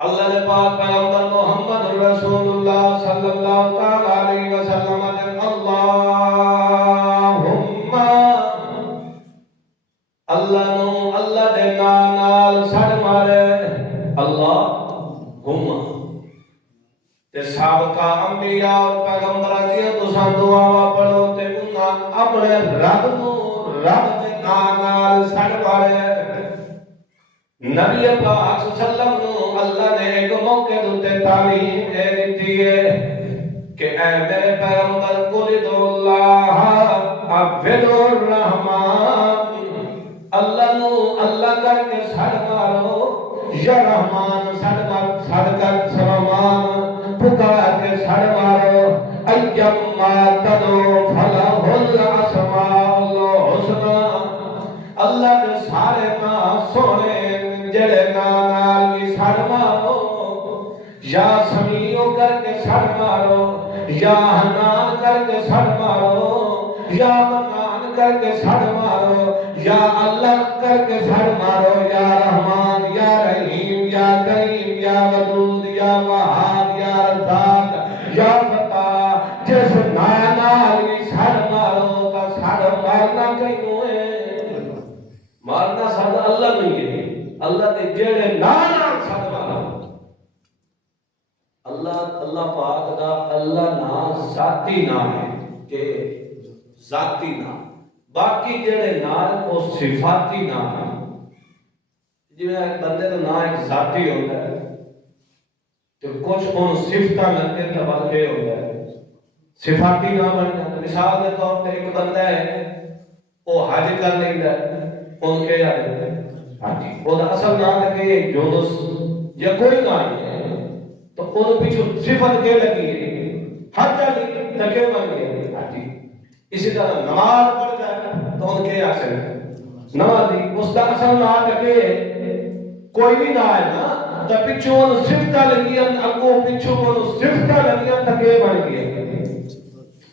اللہ نے پاک پیغمبر محمد رسول اللہ صلی اللہ تعالی علیہ وسلم نے اللہم اللہ نو اللہ دے نال سڑ مارے اللہم تے سابقہ انبیاء اور پیغمبراں دی تساں دعاواں پڑھو تے انہاں اپنے رب نو رب دے نال سڑ مارے نبی پاک صلی اللہ علیہ وسلم نو اللہ نے ایک موقع دوتے تعلیم اے دیتی ہے کہ اے میرے پیغمبر قل ادعوا اللہ عبدوا الرحمن اللہ نو اللہ کر کے سڑ مارو یا رحمان سڑ کر سلمان پکار کے سڑ مارو ایما تدعو فلہ الاسماء الحسنى اللہ کے سارے نام سونے جڑے نال بھی سڑ مارو یا سمیع کر کے سڑ مارو یا حنان کر کے سڑ مارو یا منان کر کے سڑ مارو یا اللہ کر کے سڑ مارو یا رحمان یا رحیم یا کریم یا ودود یا وہاب یا رزاق یا فتح جس نال بھی سڑ مارو تا سڑ مارنا کیوں ہے مارنا ساڈا اللہ نہیں ہے اللہ تے جڑے نال سڑ مارو اللہ پاک دا اللہ نام ذاتی نام ہے کہ ذاتی نام باقی جڑے نام وہ صفاتی نام ہے جی ایک بندے کا نام ایک ذاتی ہوتا ہے تو کچھ ان صفتاں لگتے ہیں بلکہ ہوتا ہے صفاتی نام بن جاتا ہے مثال کے طور پہ ایک بندہ ہے وہ حج کر لیتا ہے ان کے حاجی وہ اصل نام ہے کہ یونس یا کوئی نام ہے تو ان پیچھے صفت کے لگی ہے حج علی تکے بن گئے حاجی اسی طرح نماز پڑھ جائے تو ان کے اصل نمازی اس کا اصل نام ہے کوئی بھی نہ ہے نا تو پیچھے ان صفتاں لگی ہیں اگوں پیچھے ان صفتاں لگی ہیں تکے بن گئے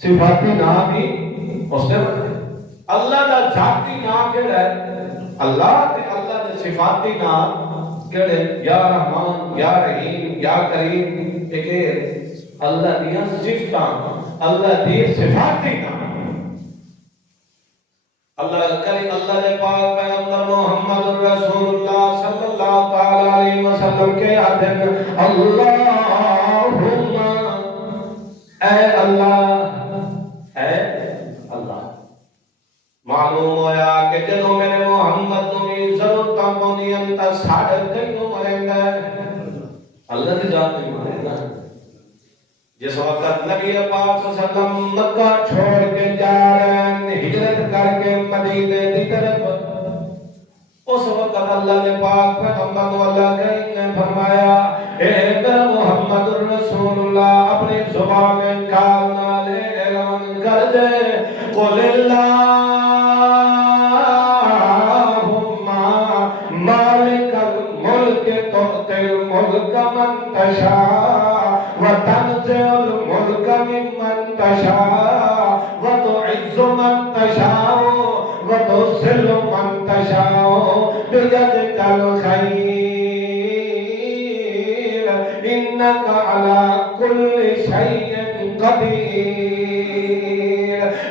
صفاتی نام ہی اس نے اللہ دا ذاتی نام کیڑا ہے اللہ دے صفاتی نام کیڑے یا رحمان یا رحیم یا کریم ایک اللہ دیا صفتاں اللہ دی صفاتی نام اللہ کریم اللہ دے پاک پیغمبر محمد رسول اللہ صلی اللہ تعالی علیہ وسلم کے آدھن اللہم اے اللہ معلوم ہویا کہ جدو میرے محمد نوی ضرورتاں پوندیاں تا ساڈے کیوں مریں گے اللہ دی ذات نہیں مرے گا جس وقت نبی پاک صلی اللہ علیہ وسلم مکہ چھوڑ کے جا رہے ہیں ہجرت کر کے مدینے کی طرف اس وقت اللہ نے پاک پیغمبر والا نے فرمایا اے محمد رسول اللہ اپنی زبان میں کال نال اعلان کر دے قل اللہم مالک الملک تؤتی الملک من تشاء وتنزع الملک ممن تشاء وتعز من تشاء وتذل من تشاء بيدك الخير إنك على كل شيء قدير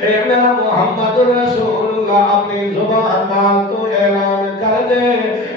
اے میرا محمد رسول اللہ اپنی زبان نال تو اعلان کر دے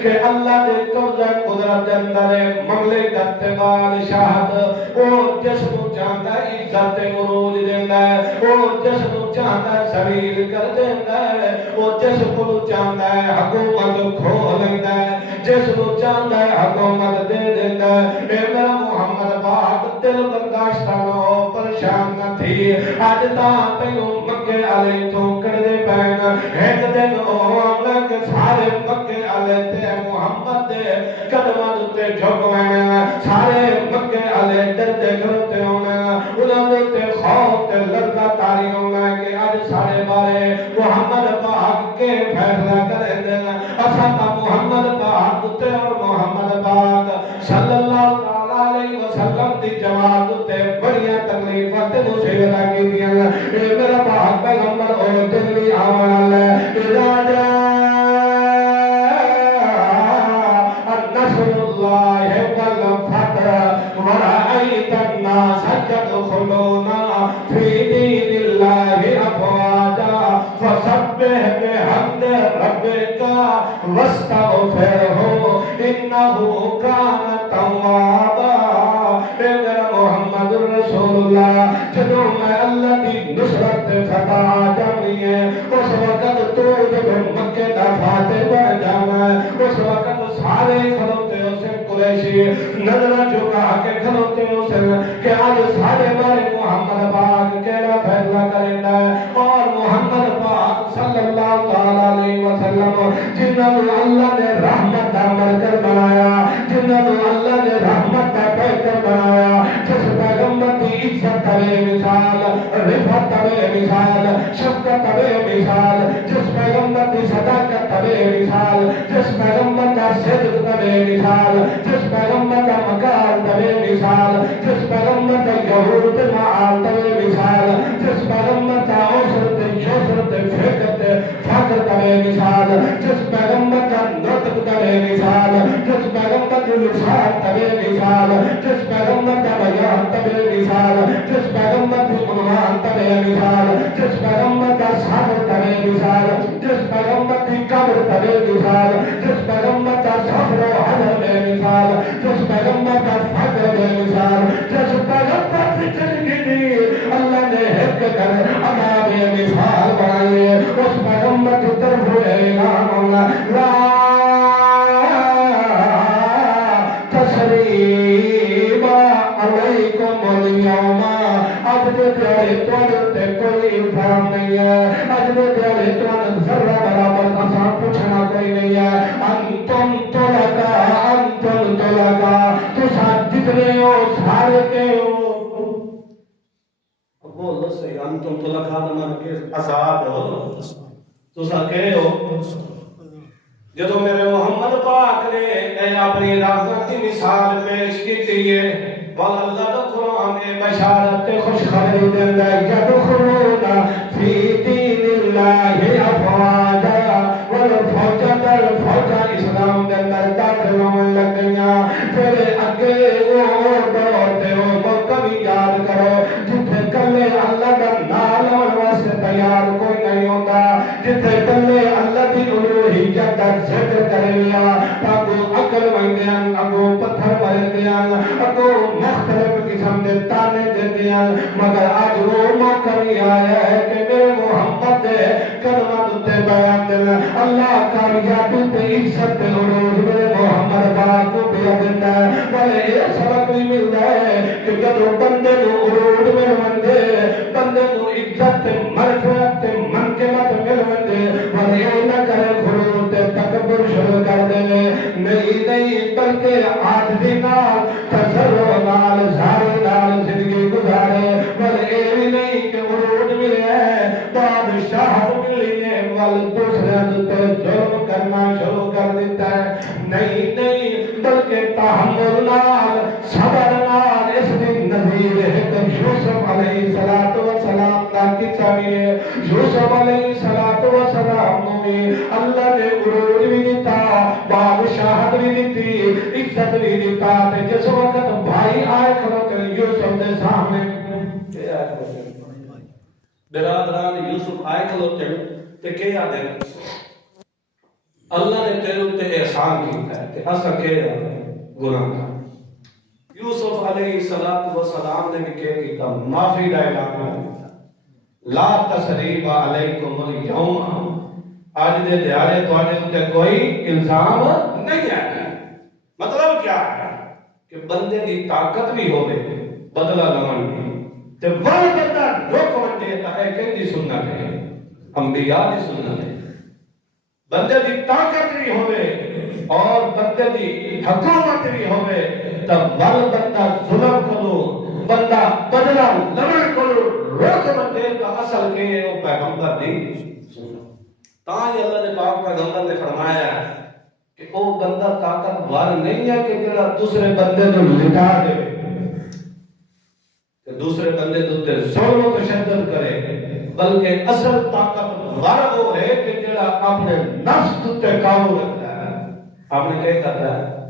کہ اللہ دے قبضہ قدرت اندر مملکت بادشاہت وہ جس کو چاہتا ہے عزت عروج دیندا ہے وہ جس کو چاہتا ہے ذلیل کر دیندا ہے وہ جس کو چاہتا ہے حکومت کھو لیندا ہے جس کو چاہتا ہے حکومت دے دیندا ہے اے میرا محمد پاک دل برداشت نہ ہو پریشان نہ تھی اج تاں تینوں مکے والے تو کردے پین ایک دن او آمنا کہ سارے مکے والے تے محمد دے قدماں تے جھک وینا سارے مکے والے ڈردے کھڑوتے ہونا انہاں دے تے خوف تے لڑکا تاری ہونا کہ اج سارے بارے محمد پاک کے فیصلہ کریں دے اساں محمد پاک تے اور محمد پاک صلی اللہ علیہ وسلم دی جماعت تے بڑیاں تکلیفاں تے مصیبتاں کیتیاں اے میرا پاک پیغمبر او دلی آون والا اذا جاء نصر اللہ والفتح انہو کان توابا اے میرا محمد رسول اللہ جدو میں اللہ دی نصرت فتح جانی ہے اس وقت تو جب مکہ دا فاتح بن جانا ہے اس وقت سارے کھلوتے اسے قریشی نظر چکا کے کھلوتے اسے کہ آج سارے بارے محمد پاک کہنا فیصلہ کرنا ہے اور محمد پاک صلی اللہ علیہ وسلم جنہوں اللہ نے رحمت دا مرکز بنایا جنہوں اللہ نے رحمت دا پیکر بنایا جس پیغمبر دی عزت تبے مثال رفت تبے مثال شفقت تبے مثال جس پیغمبر دی صداقت تبے مثال جس پیغمبر دا صدق تبے مثال جس پیغمبر دا مکار تبے مثال جس پیغمبر دا یہود معال تبے مثال جس پیغمبر دا عسرت یسرت فقر تبے مثال جس پیغمبر دا نطق تبے مثال جس پیغمبر دا لسان تبے مثال جس پیغمبر دا بیان تبے مثال جس پیغمبر دا عنوان تبے مثال جس پیغمبر دا صبر تبے مثال جس پیغمبر دی قبر تبے مثال جس پیغمبر دا صبر و حضر بے مثال جس پیغمبر دا فقر بے مثال جس پیغمبر دی زندگی دی اللہ نے حق کر ادا بے مثال بنائیے اس پیغمبر کی طرف اعلان ہونا لا تسریب علیکم اليوم اب جو پیارے توڑتے کوئی الزام نہیں ہے اب جو پیارے توڑتے ذرہ برابر آسان پوچھنا کوئی نہیں ہے انتم تلقا تو ساتھ جتنے ہو سارے کے ہو بولو صحیح انتم تلقا نمان کے اصحاب ہو تو ساتھ کے ہو جدو میرے محمد پاک نے اپنی رحمت کی مثال پیش کی تھی واللہ دا قرآن بشارت خوشخبری دیندہ یدخلون فی دین اللہ افواجا والفوجہ در فوجہ اسلام دیندہ داخل ہونے لگ گئیاں تیرے اگے وہ دوڑتے ہو موقع بھی یاد کرو جتھے کلے اللہ دا نام واسطے تیار کوئی نہیں ہوتا جتھے کلے اللہ دی الوہیت دا ذکر کرے لیا تاکو عقل مندیاں اگو پتھر مندیاں اگو مختلف قسم دے تانے دیتے ہیں مگر آج وہ موقع نہیں آیا ہے کہ میرے محمد دے کلمہ دے بیان دے اللہ کامیابی تے عزت تے عروج میرے محمد پاک کو دیا دیتا ہے بلے یہ سبق بھی ملتا ہے کہ جب بندے کو عروج میں مندے بندے کو عزت تے مرفعت تے منقبت مل مندے بلے یہ نہ کرے خروج تے تکبر شروع کر دے نہیں بلکہ عاجزی نال تسرع نال زاری نال زندگی گزارے بل یہ بھی نہیں کہ عروج ملے ہیں بادشاہت ملی ہے بل دوسرے دوتے ظلم کرنا شروع کر دیتا ہے نہیں بلکہ تحمل نال صبر نال اس دن نظیر ہے کہ یوسف علیہ السلام کا قصہ بھی ہے یوسف علیہ السلام میں اللہ نے عروج بھی دیتا بادشاہت بھی دیتی عزت بھی دیتا جس وقت بھائی آئے کھڑوتے یوسف دے سامنے برادران یوسف آئے کھڑوتے تے کیا دے اللہ نے تیرے تے احسان کیتا ہے تے اسا کیا گناہ کا یوسف علیہ السلام نے بھی کہا معافی دا اعلان لا تسریب علیکم اليوم آج دے دیارے تواڈے تے کوئی الزام نہیں ہے مطلب کیا ہے کہ بندے دی طاقت بھی ہوے بدلہ لون دی تے وہ بندہ روک ونجے تا ہے کہندی سنت ہے انبیاء دی سنت ہے بندے دی طاقت بھی ہوے اور بندے دی حکومت بھی ہوے تب ول بندہ ظلم کرو بندہ بدلہ لون کرو روک ونجے تا اصل کے وہ پیغمبر دی تاں یہ اللہ نے پاک پیغمبر نے فرمایا کہ وہ بندہ طاقتور نہیں ہے کہ جڑا دوسرے بندے کو لٹا دے کہ دوسرے بندے تے ظلم و تشدد کرے بلکہ اصل طاقتور وہ ہے کہ جڑا اپنے نفس تے قابو رکھتا ہے آپ نے کیا کرتا ہے